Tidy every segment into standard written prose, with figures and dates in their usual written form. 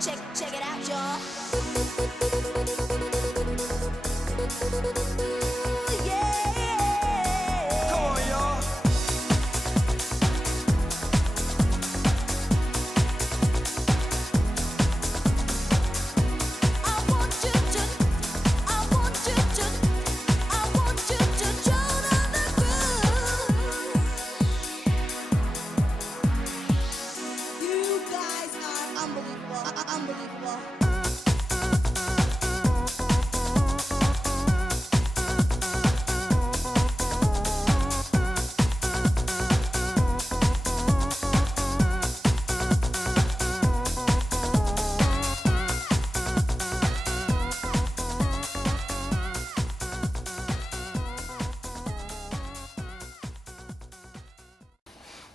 check it out, y'all. Yeah. Come on, y'all. I want you to join on the groove. You guys are unbelievable.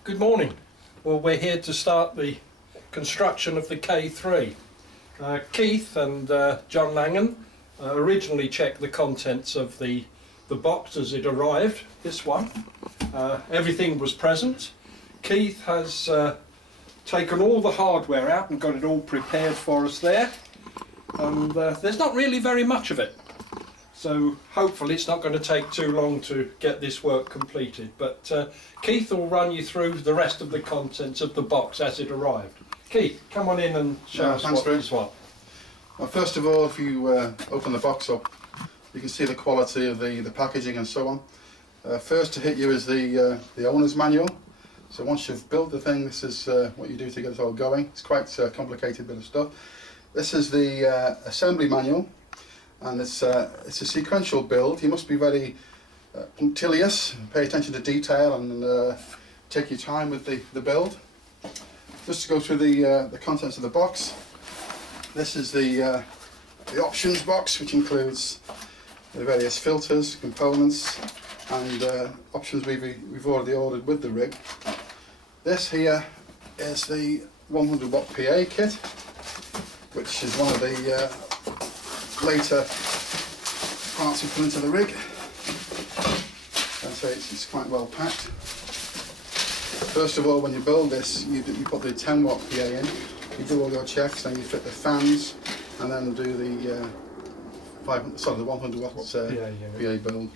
Good morning. Well, we're here to start the construction of the K3. Keith and John Langan originally checked the contents of the box as it arrived, this one. Everything was present. Keith has taken all the hardware out and got it all prepared for us there. And there's not really very much of it. So hopefully it's not going to take too long to get this work completed. But Keith will run you through the rest of the contents of the box as it arrived. Keith, come on in and show us what is what. Well, first of all, if you open the box up, you can see the quality of the packaging and so on. First to hit you is the owner's manual. So once you've built the thing, this is what you do to get it all going. It's quite a complicated bit of stuff. This is the assembly manual. And it's a sequential build. You must be very punctilious, pay attention to detail, and take your time with the build. Just to go through the contents of the box. This is the options box, which includes the various filters, components, and options we've already ordered with the rig. This here is the 100 watt PA kit, which is one of the later parts we put into the rig, and so it's quite well packed. First of all, when you build this, you put the 10 watt PA in, you do all your checks, then you fit the fans, and then do the 100 watt PA build.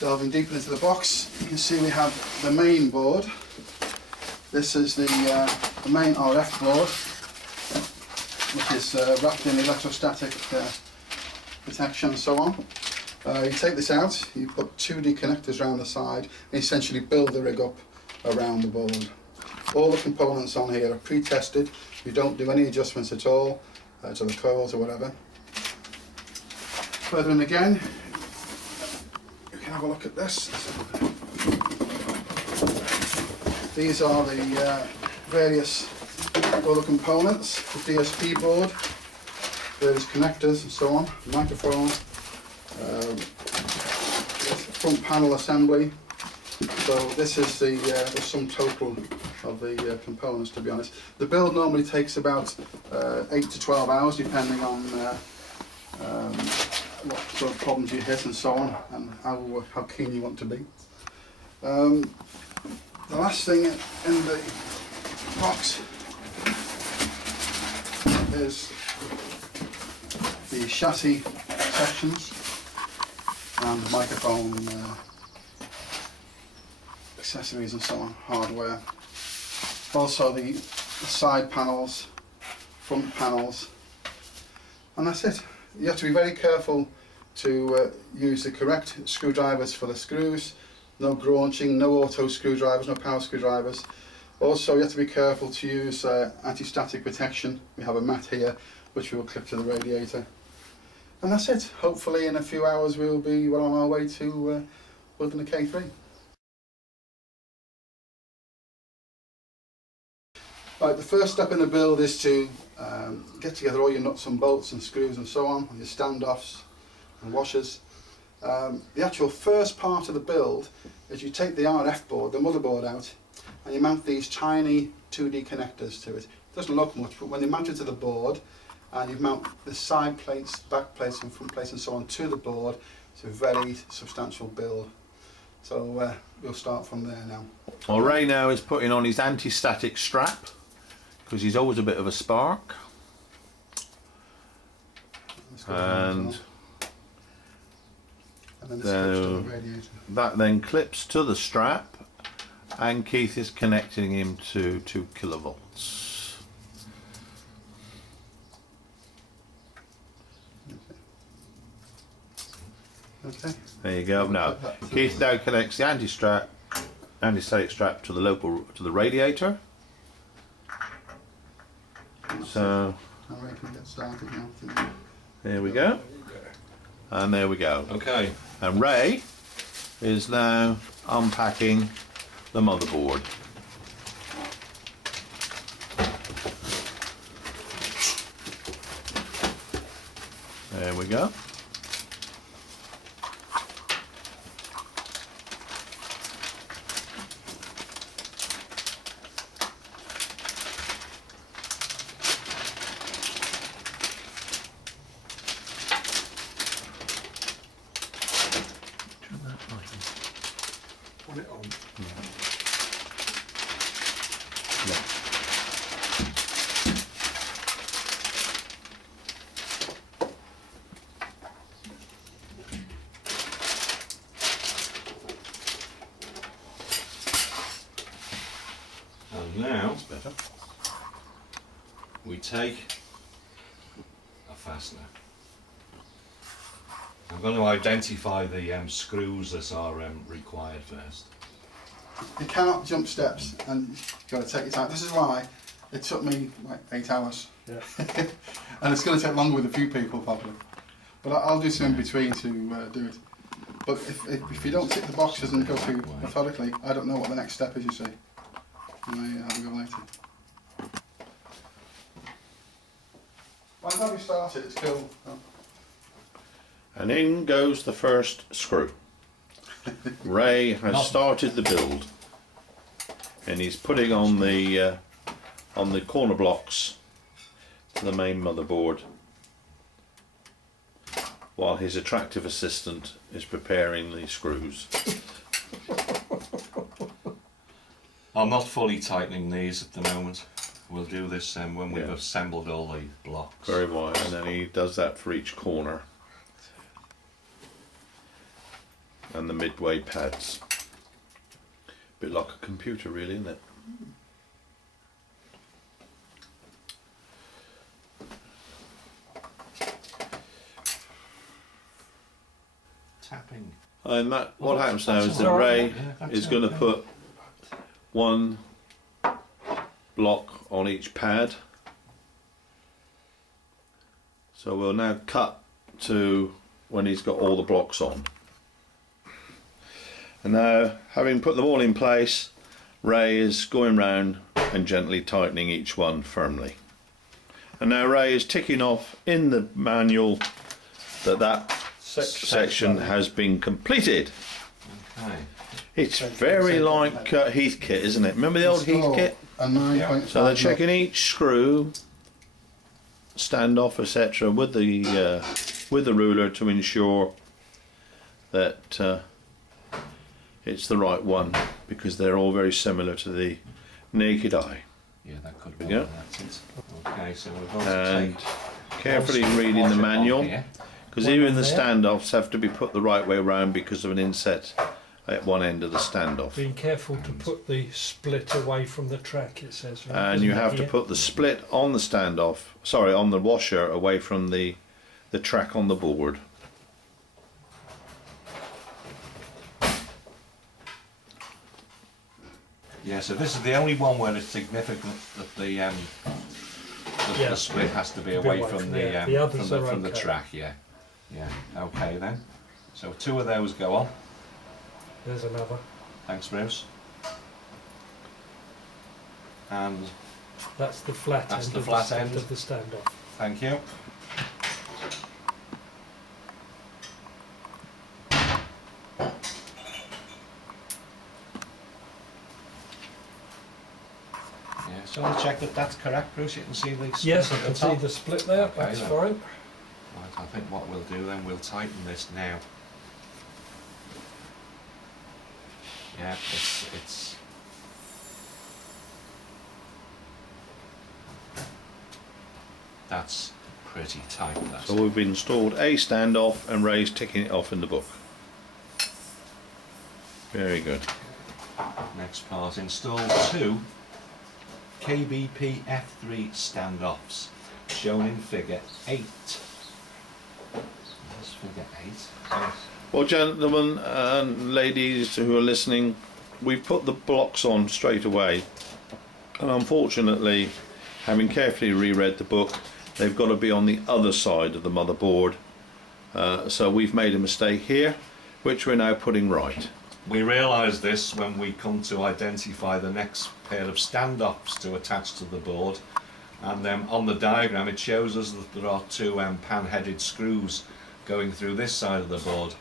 Delving deeper into the box, you can see we have the main board. This is the main RF board, which is wrapped in electrostatic protection and so on. You take this out, you put 2D connectors around the side, and essentially build the rig up around the board. All the components on here are pre-tested. You don't do any adjustments at all to the coils or whatever. Further in again, you can have a look at this. These are the various other components, the DSP board, various connectors and so on, microphone, front panel assembly. So this is the sum total of the components, to be honest. The build normally takes about 8 to 12 hours depending on what sort of problems you hit and so on, and how keen you want to be. The last thing in the box is the chassis sections and microphone accessories and so on, hardware. Also the side panels, front panels, and that's it. You have to be very careful to use the correct screwdrivers for the screws. No graunching, no auto screwdrivers, no power screwdrivers. Also, you have to be careful to use anti-static protection. We have a mat here which we will clip to the radiator. And that's it. Hopefully in a few hours we will be well on our way to building the K3. Right, the first step in the build is to get together all your nuts and bolts and screws and so on, and your standoffs and washers. The actual first part of the build is you take the RF board, the motherboard out, and you mount these tiny 2D connectors to it. It doesn't look much, but when you mount it to the board and you mount the side plates, back plates and front plates and so on to the board, it's a very substantial build. So we'll start from there now. Well, Ray now is putting on his anti-static strap. because he's always a bit of a spark. And then this clips to the radiator. that then clips to the strap, and Keith is connecting him to 2 kilovolts. Okay. There you go. Now Keith now connects the anti-static strap to the radiator. So I'm ready to get started now. there we go. And there we go. Okay. And Ray is now unpacking the motherboard. There we go. Put it on. And now Better. we take a fastener. I'm going to identify the screws that are required first. You cannot jump steps, and you've got to take your time. This is why it took me like 8 hours. Yeah. And it's going to take longer with a few people probably. But I'll do some in between to do it. But if you don't tick the boxes and go through methodically, I don't know what the next step is, you see. And I have a go later. By the time you start it, it's cool. Oh. And in goes the first screw. Ray has started the build, and he's putting on the corner blocks to the main motherboard, while his attractive assistant is preparing the screws. I'm not fully tightening these at the moment. We'll do this when we've assembled all the blocks. Very wide, and then he does that for each corner. And the midway pads. Bit like a computer really, isn't it? Tapping. And that what happens now is that all Ray right. Yeah, that's is going to okay. put 1 block on each pad. So we'll now cut to when he's got all the blocks on. And now, having put them all in place, Ray is going round and gently tightening each one firmly. And now Ray is ticking off in the manual that section has been completed. Okay. It's very like Heathkit, isn't it? Remember the old Heathkit? A 9.5. So they're checking each screw, standoff, etc., with the ruler to ensure that it's the right one, because they're all very similar to the naked eye. Yeah, that could be. Yeah. That's it. Okay, so we're going And to carefully take reading the manual, here. because even the standoffs have to be put the right way around because of an inset at one end of the standoff. Being careful to put the split away from the track, it says. Right? And you have to put the split on the standoff, sorry, on the washer away from the track on the board. Yeah, so this is the only one where it's significant that the split has to be away from the track. Yeah, yeah. Okay then. So 2 of those go on. There's another. Thanks, Bruce. And That's the flat That's end the of flat the, end. of the standoff. thank you. Yeah, so I'll check that that's correct, Bruce. You can see the split Yes, I at the can see top. the split there. Okay, That's then. fine. Right, I think what we'll do then, we'll tighten this now. Yeah, it's That's pretty tight, that. So we've installed a standoff and Ray's ticking it off in the book. Very good. Next part, install 2 KBP F3 standoffs, shown in figure 8. That's figure 8. Yes. Well, gentlemen and ladies who are listening, we've put the blocks on straight away, and unfortunately, having carefully reread the book, they've got to be on the other side of the motherboard. So we've made a mistake here, which we're now putting right. We realise this when we come to identify the next pair of standoffs to attach to the board, and on the diagram it shows us that there are 2 pan-headed screws going through this side of the board,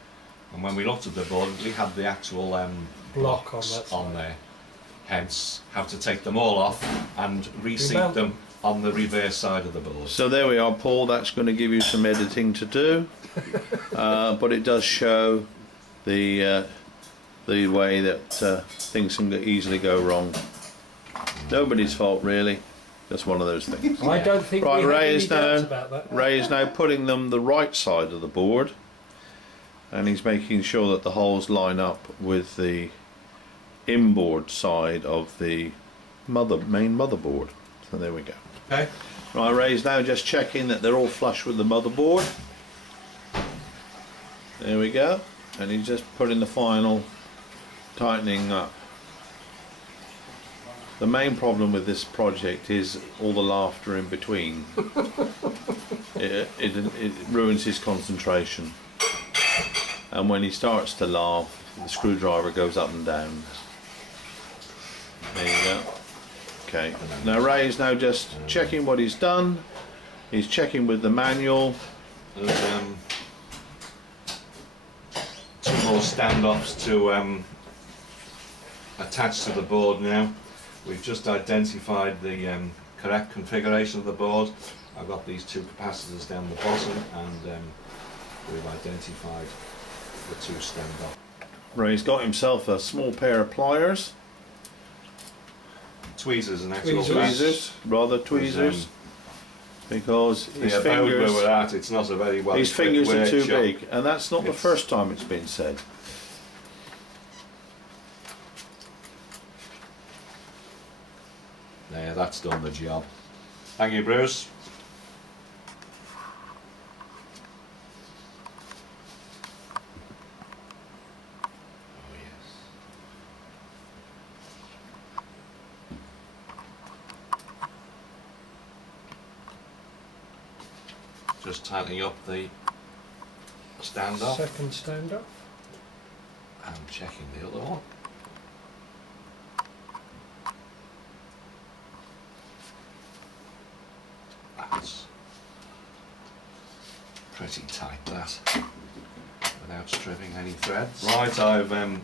and when we looked at the board we had the actual Block on blocks that on side. there, hence have to take them all off and reseat Remount them on the reverse side of the board. So there we are, Paul. That's going to give you some editing to do, but it does show the way that things can easily go wrong. Nobody's fault, really. Just one of those things. I don't think Right, we have Ray any is doubts now about that. Ray is now putting them the right side of the board, and he's making sure that the holes line up with the inboard side of the main motherboard. So there we go. Okay. Right, Ray's now just checking that they're all flush with the motherboard. There we go, and he's just putting the final tightening up. The main problem with this project is all the laughter in between. it ruins his concentration, and when he starts to laugh, the screwdriver goes up and down. There you go. Okay, now Ray is now just checking what he's done. He's checking with the manual. There's 2 more standoffs to attach to the board now. We've just identified the correct configuration of the board. I've got these 2 capacitors down the bottom, and we've identified the 2 standoffs. Ray's got himself a small pair of pliers. Tweezers and actual Tweezers, rather tweezers, because his Yeah, about where fingers, we're at, it's not a very well his fingers are too workshop. big, and that's not the It's- first time it's been said. Yeah, that's done the job. Thank you, Bruce. Oh yes. Just tightening up the stand-off Second stand-up. and checking the other one. That's pretty tight, that, without stripping any threads. Right, I've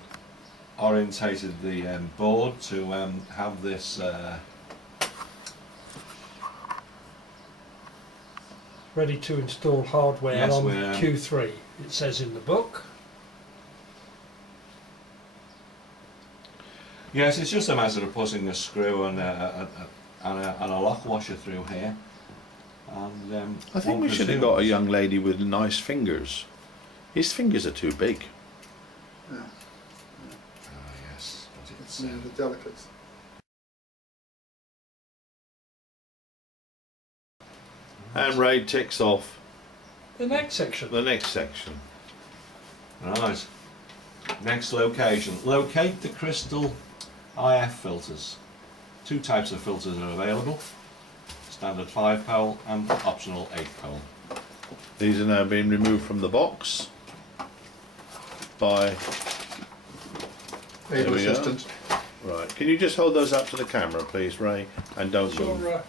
orientated the board to have this Ready to install hardware Yes, on we're, Q3. It says in the book. Yes, it's just a matter of putting a screw and a lock washer through here. And, I think we should have got a young lady with nice fingers. His fingers are too big. Yeah, Oh yes, but it's it's, the delicate. And Ray ticks off The next section. the next section. right. Next location. Locate the crystal IF filters. 2 types of filters are available. Standard 5-pole and optional 8-pole. These are now being removed from the box by Able we are. assistant. right. Can you just hold those up to the camera, please, Ray, and don't It's move. your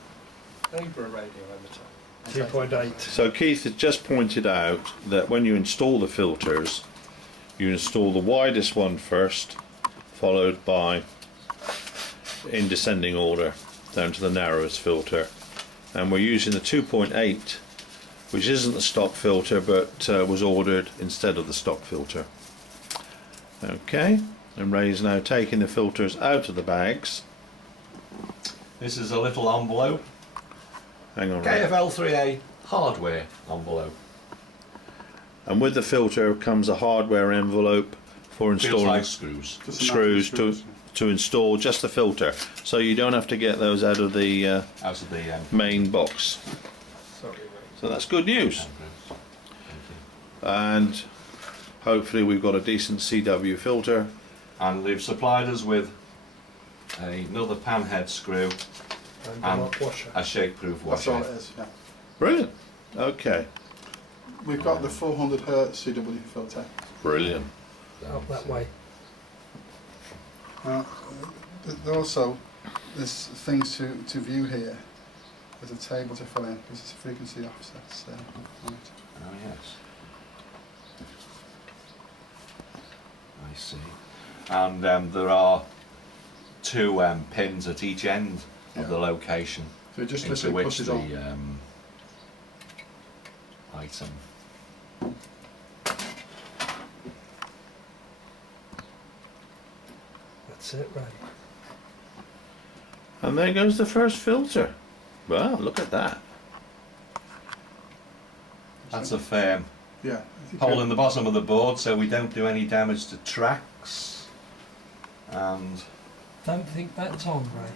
Abra radio over top. 2.8. So Keith has just pointed out that when you install the filters, you install the widest one first, followed by, in descending order, down to the narrowest filter. And we're using the 2.8, which isn't the stock filter, but was ordered instead of the stock filter. Okay, and Ray's now taking the filters out of the bags. This is a little envelope Hang on, Ray. KFL3A hardware envelope. And with the filter comes a hardware envelope for Feels installing like screws. Just a screws matching to install just the filter, so you don't have to get those out of the Out of the main box. Sorry, Ray. So that's good news. Thank you. And hopefully we've got a decent CW filter. And they've supplied us with another pan head screw, And And- the lock washer. a shake-proof That's all washer. it is, yeah. Brilliant. Okay. We've got the 400 Hz CW filter. Brilliant. Up that way. Also, there's things to view here. There's a table to fill in, because it's a frequency offsets there. Right. Oh yes. I see. And there are two pins at each end of the location So it just into literally which pushes the on. item. That's it, Ray. And there goes the first filter. Wow, look at that. That's a firm Yeah. hole in the bottom of the board, so we don't do any damage to tracks. And Don't think that's on, Ray.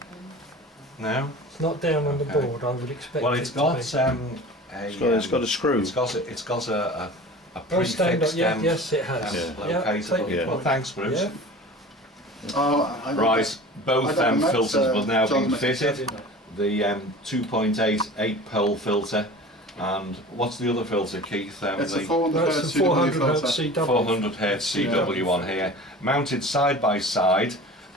no, It's not down on the Okay. board. I would expect well, it it's to got be. It's got a screw. It's got a Oh, stand up. prefixed Yeah, yes, it has. Yeah. Yeah, locator. take your Yeah. Well, point. thanks, Bruce. Yeah. Oh, I Right, both I met, filters will now John be Smith. fitted. The 2.8 8-pole filter, and what's the other filter, Keith? It's a The 400 That's Hz the CW 400 filter. Hz CW. 400 Hz CW on here, mounted side by side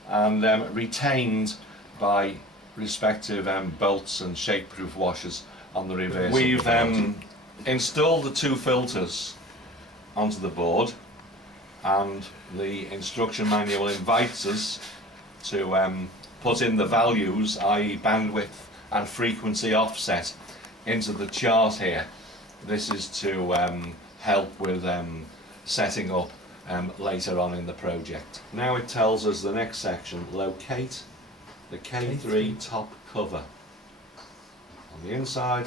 and retained by respective bolts and shake-proof washers on the reverse. We've installed the two filters onto the board, and the instruction manual invites us to put in the values, i.e. bandwidth and frequency offset, into the chart here. This is to help with setting up later on in the project. Now it tells us the next section, locate the K3 top cover. On the inside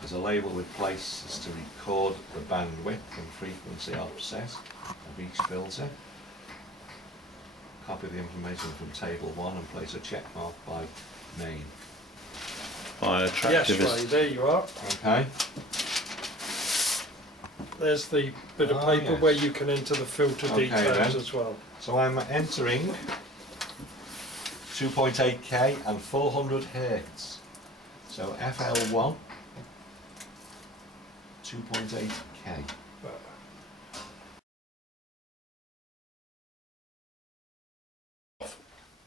there's a label with places to record the bandwidth and frequency offset of each filter. Copy the information from table 1 and place a check mark by main. My Yes, attractivist. Ray. There you are. Okay. There's the bit of Oh, paper yes. where you can enter the filter Okay, details then. as well. So I'm entering 2.8K and 400 Hz. So FL1, 2.8K.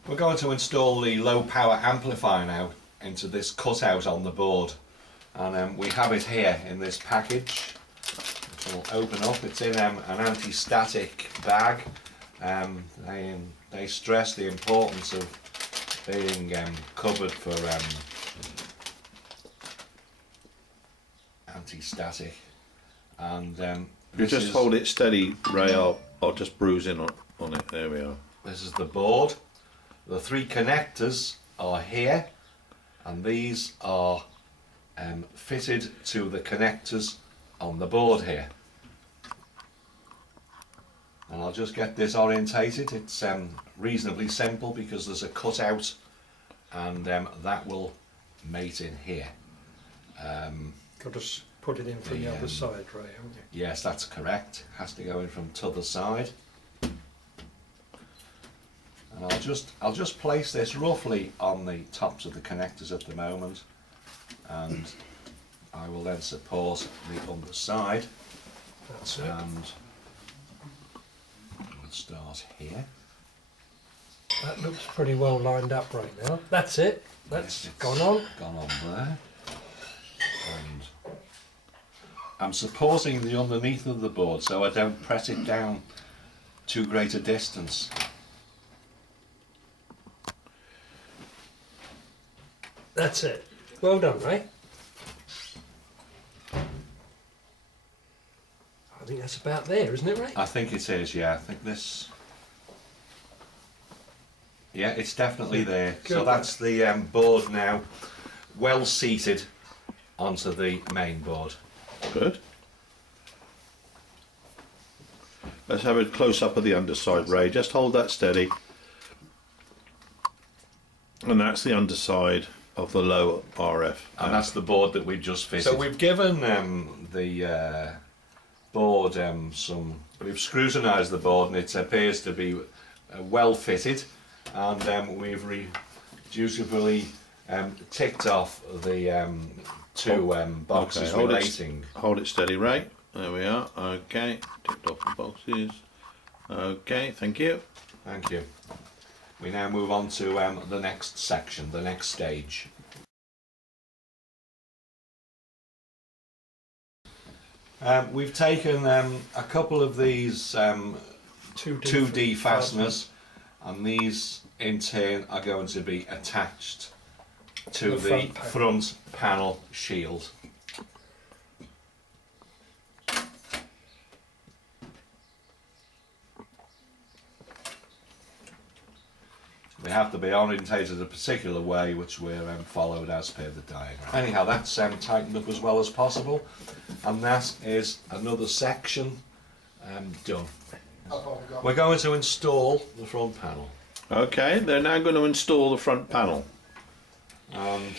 We're going to install the low power amplifier now into this cutout on the board, and we have it here in this package. We'll open up. It's in an anti-static bag. They stress the importance of being covered for anti-static, and You this just is, hold it steady, Ray. I'll just bruise in on it. There we are. this is the board. The three connectors are here, and these are fitted to the connectors on the board here. And I'll just get this orientated. It's reasonably simple because there's a cutout, and that will mate in here. Got to put it in from the other side, Ray, haven't you? Yes, that's correct. Has to go in from t'other side. And I'll just place this roughly on the tops of the connectors at the moment, and I will then support the underside, That's it. and we'll start here. That looks pretty well lined up right now. That's it. That's Yes, it's gone on. Gone on there. And I'm supporting the underneath of the board so I don't press it down too great a distance. That's it. Well done, Ray. I think that's about there, isn't it, Ray? I think it is, yeah. I think this... Yeah, it's definitely there. So Good. that's the board now, well seated onto the main board. Good. Let's have a close up of the underside, Ray. Just hold that steady. And that's the underside of the low RF. And that's the board that we've just fitted. So we've given the board we've scrutinised the board, and it appears to be well fitted, and we've dutifully ticked off the two boxes relating. Hold it steady, Ray. There we are. Okay, ticked off the boxes. Okay, thank you. Thank you. We now move on to the next section, the next stage. We've taken a couple of these 2D fasteners, and these in turn are going to be attached to the front panel shield. They have to be orientated a particular way, which we're followed as per the diagram. Anyhow, that's tightened up as well as possible, and that is another section done. We're going to install the front panel. Okay, they're now going to install the front panel. And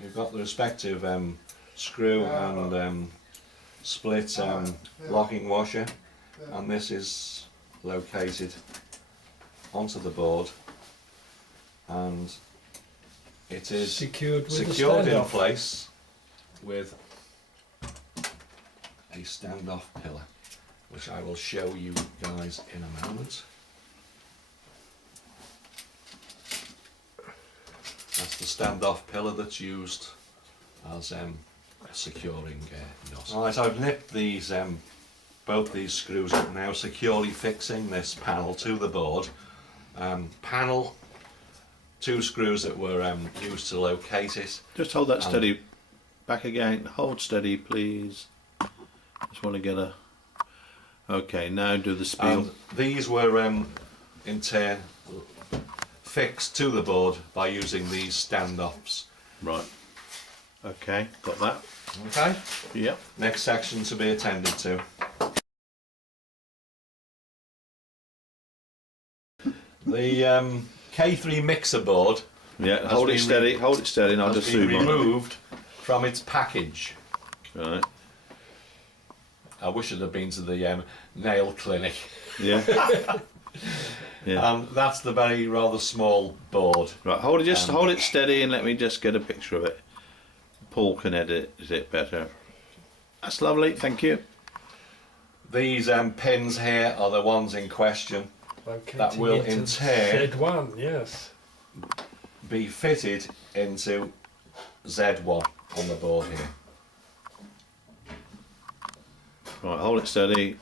we've got the respective screw and split locking washer, and this is located onto the board, and it is secured in place with a standoff pillar, which I will show you guys in a moment. That's the standoff pillar that's used as securing knot. Alright, I've nipped these both these screws up now, securely fixing this panel to the board. Panel, two screws that were used to locate it. Just hold that steady. Back again. Hold steady, please. Just want to get a... Okay, now do the spiel. And these were in turn fixed to the board by using these standoffs. Right. Okay, got that. Okay. Yep. Next section to be attended to. The K3 mixer board. Yeah, hold it steady, and I'll just been zoom on. removed from its package. Right. I wish it had been to the nail clinic. Yeah. Yeah. And that's the very rather small board. Right, hold it, just hold it steady and let me just get a picture of it. Paul can edit it better. That's lovely, thank you. These pins here are the ones in question that will in turn Z1, yes, be fitted into Z1 on the board here. Right, hold it steady.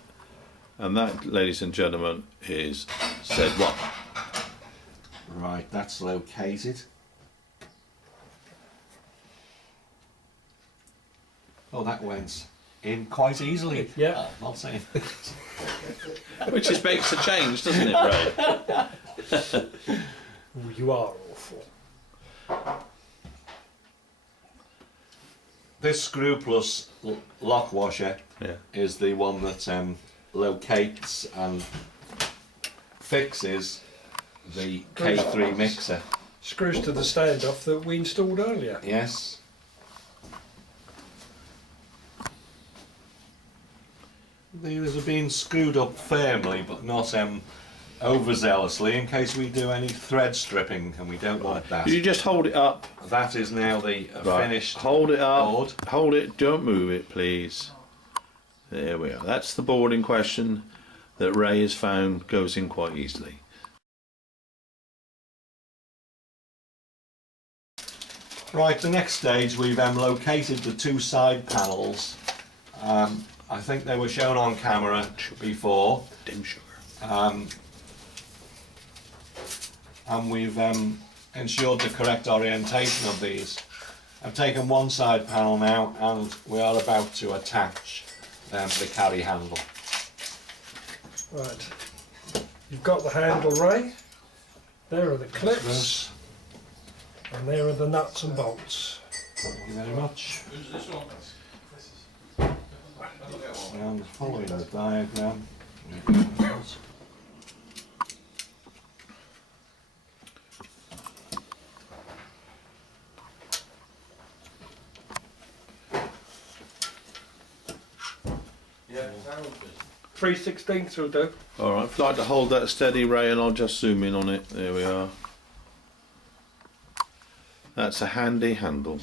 And that, ladies and gentlemen, is Z1. Right, that's located. Oh, that went in quite easily. Yeah. Not saying. Which just makes a change, doesn't it, Ray? Ooh, you are awful. This screw plus lock washer is the one that locates and fixes the K3 mixer. Screws to the standoff that we installed earlier. Yes. These have been screwed up firmly, but not overzealously, in case we do any thread stripping, and we don't want that. You just hold it up. That is now the finished Hold it up. board. Hold it. Don't move it, please. There we are. That's the board in question that Ray has found goes in quite easily. Right, the next stage we've located the two side panels. I think they were shown on camera before. Dim sugar. And we've ensured the correct orientation of these. I've taken one side panel now, and we are about to attach the carry handle. Right. You've got the handle, Ray. There are the clips, and there are the nuts and bolts. Thank you very much. Who's this one? And following the diagram. Yeah, 3/16 will do. All right, if you'd like to hold that steady, Ray, and I'll just zoom in on it. There we are. That's a handy handle.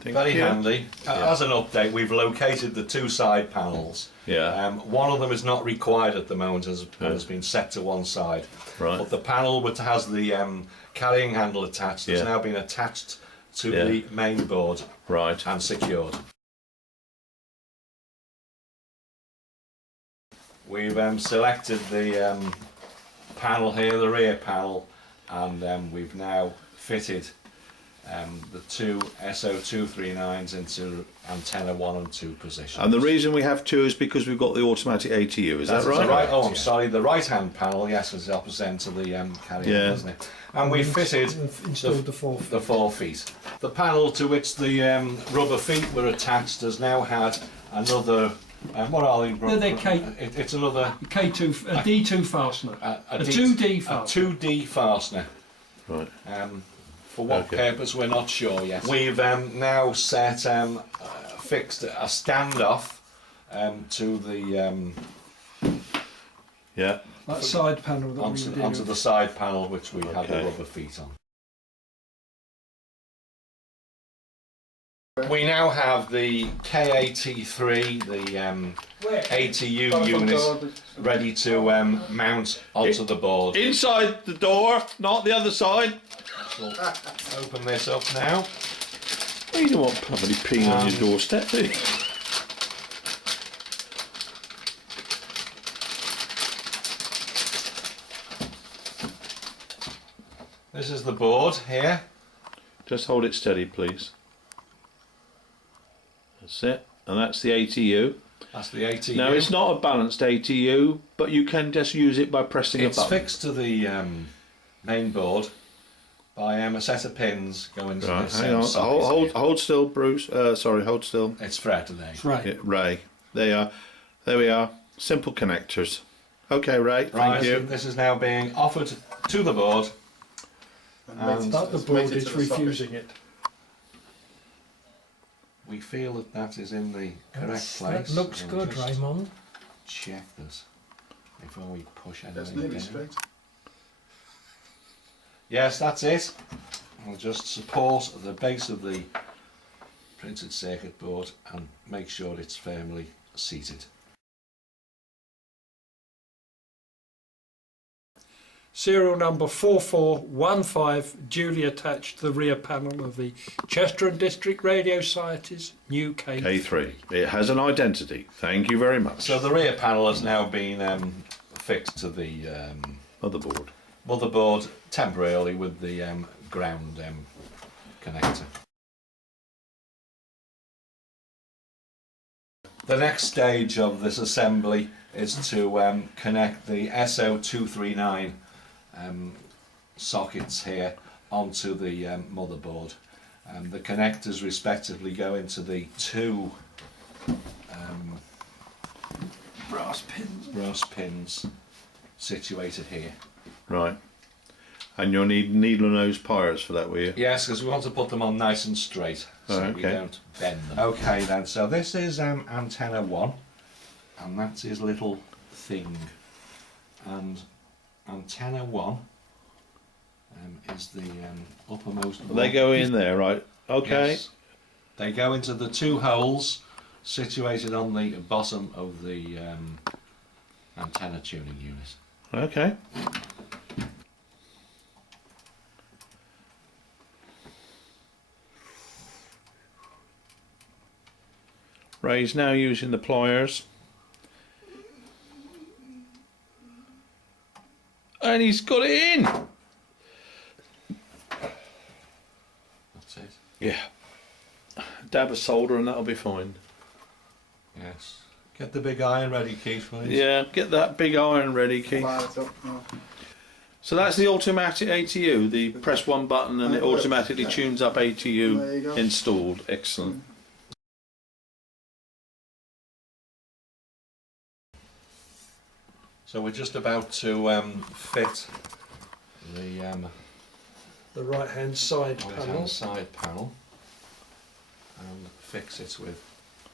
Thank Very you. handy. As an update, we've located the two side panels. Yeah. One of them is not required at the moment, has been set to one side. Right. But the panel which has the carrying handle attached has Yeah. now been attached to Yeah. the main board Right. and secured. We've selected the panel here, the rear panel, and we've now fitted the two SO239s into antenna 1 and 2 positions. And the reason we have two is because we've got the automatic ATU. Is that That's right? Oh, I'm sorry. The right-hand panel, yes, is opposite end to the carrier, Yeah. isn't it? And we fitted Installed the 4 the 4 feet. The panel to which the rubber feet were attached has now had another. What are they? They're It's another K2, a D2 fastener. a 2D A fastener. 2D fastener. Right. For what Okay. purpose, we're not sure yet. We've now fixed a standoff to the Yeah. That side panel that we were dealing onto with. the side panel which we had the Okay. rubber feet on. We now have the KAT3, the ATU unit, ready to mount onto the board. Inside the door, not the other side. We'll open this up now. You don't want somebody peeing on your doorstep, do you? This is the board here. Just hold it steady, please. That's it. And that's the ATU. That's the ATU. Now, it's not a balanced ATU, but you can just use it by pressing It's a button. fixed to the main board by a set of pins going to Right, this hang on. socket here. Hold still, Bruce. Sorry, hold still. It's Fred today. Right. Yeah, Ray. There we are. Simple connectors. Okay, Ray. Thank Right, you. this is now being offered to the board. That the board is refusing it. We feel that that is in the correct place. That looks We'll good, just Raymond. Check this before we push That's anything nearly down. straight. Yes, that's it. We'll just support the base of the printed circuit board and make sure it's firmly seated. Serial number 4415 duly attached to the rear panel of the Chester and District Radio Society's new K3. K3. It has an identity. Thank you very much. So the rear panel has now been fixed to the Motherboard. motherboard temporarily with the ground connector. The next stage of this assembly is to connect the SO239 sockets here onto the motherboard. The connectors respectively go into the two brass pins situated here. Right. And you'll need needle nose pliers for that, will you? Yes, because we want to put them on nice and straight so we okay. don't bend them. Okay then, so this is antenna 1 and that's his little thing. And antenna 1 is the uppermost one. They go in there, right? Okay. Yes. They go into the two holes situated on the bottom of the antenna tuning unit. Okay. Ray's now using the pliers. And he's got it in! That's it. Yeah. Dab of solder and that'll be fine. Yes. Get the big iron ready, Keith, please. Yeah, get that big iron ready, Keith. Fire it up. No. So that's the automatic ATU. The press one button and it automatically tunes up There you ATU go. installed. Excellent. So we're just about to fit the The right-hand side right-hand panel. side panel and fix it with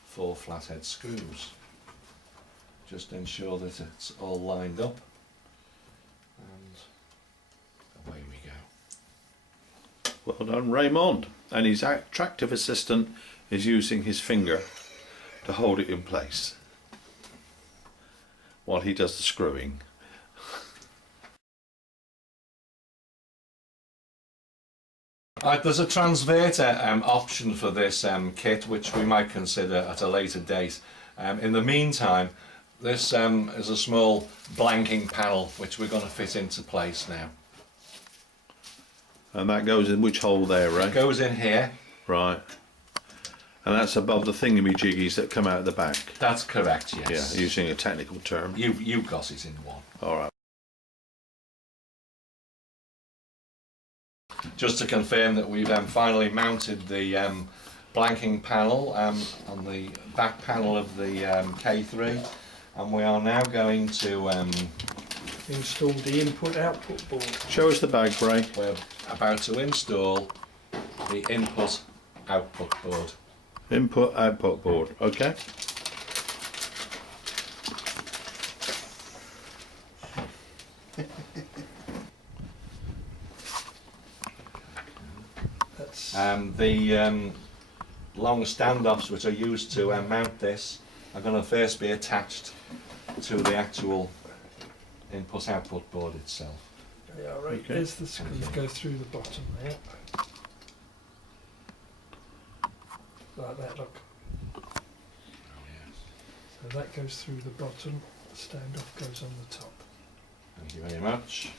4 flathead screws. Just ensure that it's all lined up, and away we go. Well done, Raymond. And his attractive assistant is using his finger to hold it in place while he does the screwing. There's a transverter option for this kit, which we might consider at a later date. In the meantime, this is a small blanking panel which we're going to fit into place now. And that goes in which hole there, Ray? It goes in here. Right. And that's above the thingamajiggies that come out the back. That's correct, yes. Yeah, using a technical term. You've got it in one. All right. Just to confirm that we've finally mounted the blanking panel on the back panel of the K3, and we are now going to Install the input-output board. Show us the bag, Ray. we're about to install the input-output board. Input, output board. Okay. That's The long standoffs which are used to mount this are going to first be attached to the actual input-output board itself. yeah, right. Okay. There's the screws go through the bottom there. Like that, look. So that goes through the bottom, the standoff goes on the top. Thank you very much.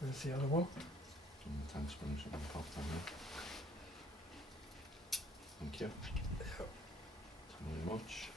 There's the other one. Thanks very much. Pop that in. Thank you. Thank you very much.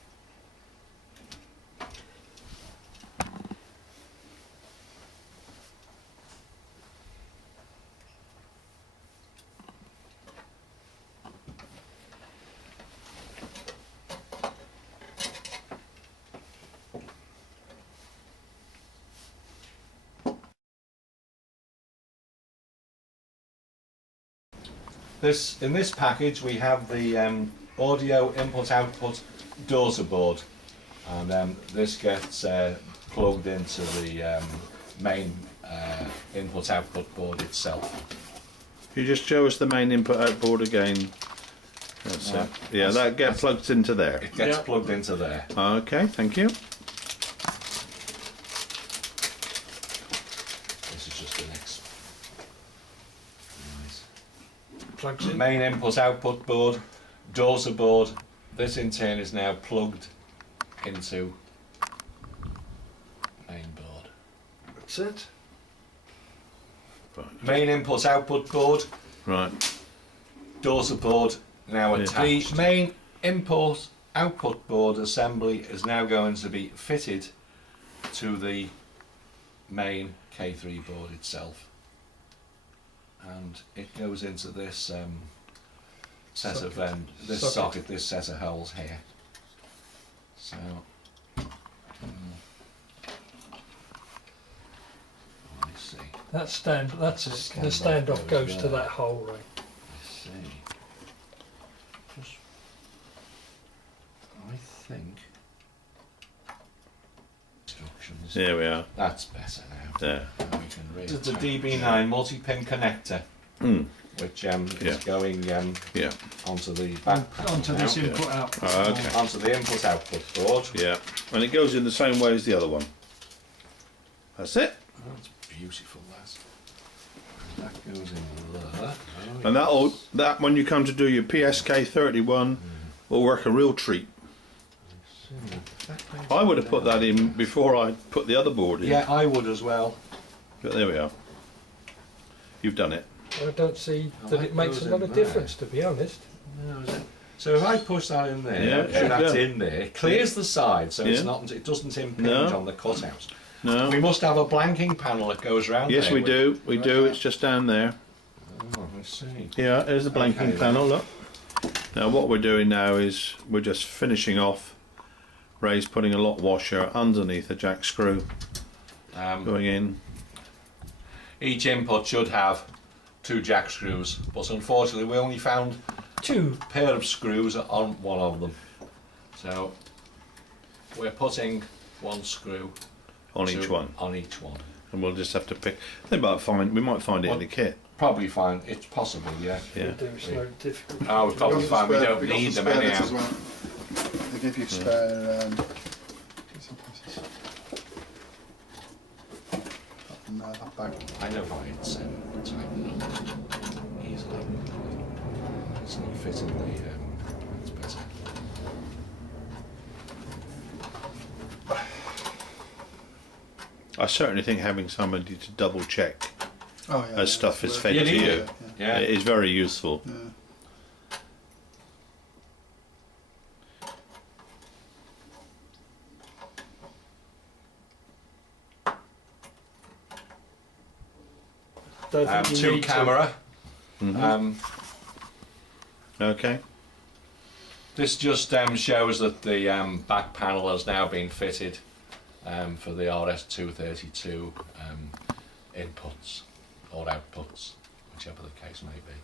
In this package we have the audio input-output doser board, and this gets plugged into the main input-output board itself. Can you just show us the main input-out board again? That's it. Yeah, that gets plugged into there. It gets Yeah. plugged into there. Okay, thank you. This is just the next. Plugs in. Main input-output board, doser board. This in turn is now plugged into main board. That's it. Right. Main input-output board, Right. doser board now Yeah. attached. The main input-output board assembly is now going to be fitted to the main K3 board itself, and it goes into this set of this socket, this set of holes here. So I see. That's it. The Standoff standoff goes goes to there. that hole, right? I see. Just, I think instructions. Here we are. That's better now. There. Now we can read. This is the DB9 multi-pin connector, Hmm. which Yeah. is going Yeah. onto the back. Onto this now. input output. Oh, okay. Onto the input-output board. Yeah. And it goes in the same way as the other one. That's it. That's beautiful. That goes in there. Oh, And that when you come to do your PSK 31 will work a real treat. yes. I would have put that in before I put the other board in. Yeah, I would as well. But there we are. You've done it. I don't see I that like it makes those a lot in of there. difference, to be honest. No, is it? So if I push that in there, Yeah, so that's yeah. in there, it clears the side, so it's Yeah. not, it doesn't impinge No. on the cutout. No. We must have a blanking panel that goes round Yes, there we with- do. We do. It's just down there. Oh, I see. Yeah, there's the blanking Okay, then. panel. Look. Now what we're doing now is we're just finishing off. Ray's putting a lock washer underneath a jack screw, going in. Each input should have 2 jack screws, but unfortunately we only found 2. a pair of screws on one of them. So we're putting 1 screw On each one, On each one. and we'll just have to pick. We might find it in the kit. Probably fine. It's possible, yeah. Yeah. Do it's no difficult. Oh, we're probably fine. We don't We got need some them spare bits anyhow. as well. They give you spare bits and pieces. That bag. I know why it's tightened up easily. It's not fitting the. It's better. I certainly think having somebody to double check Oh yeah. as stuff is fed You to need you it. Yeah. is very useful. Yeah. Don't think you 2 need to. camera. Mhm. Okay. This just shows that the back panel has now been fitted for the RS232 inputs or outputs, whichever the case may be.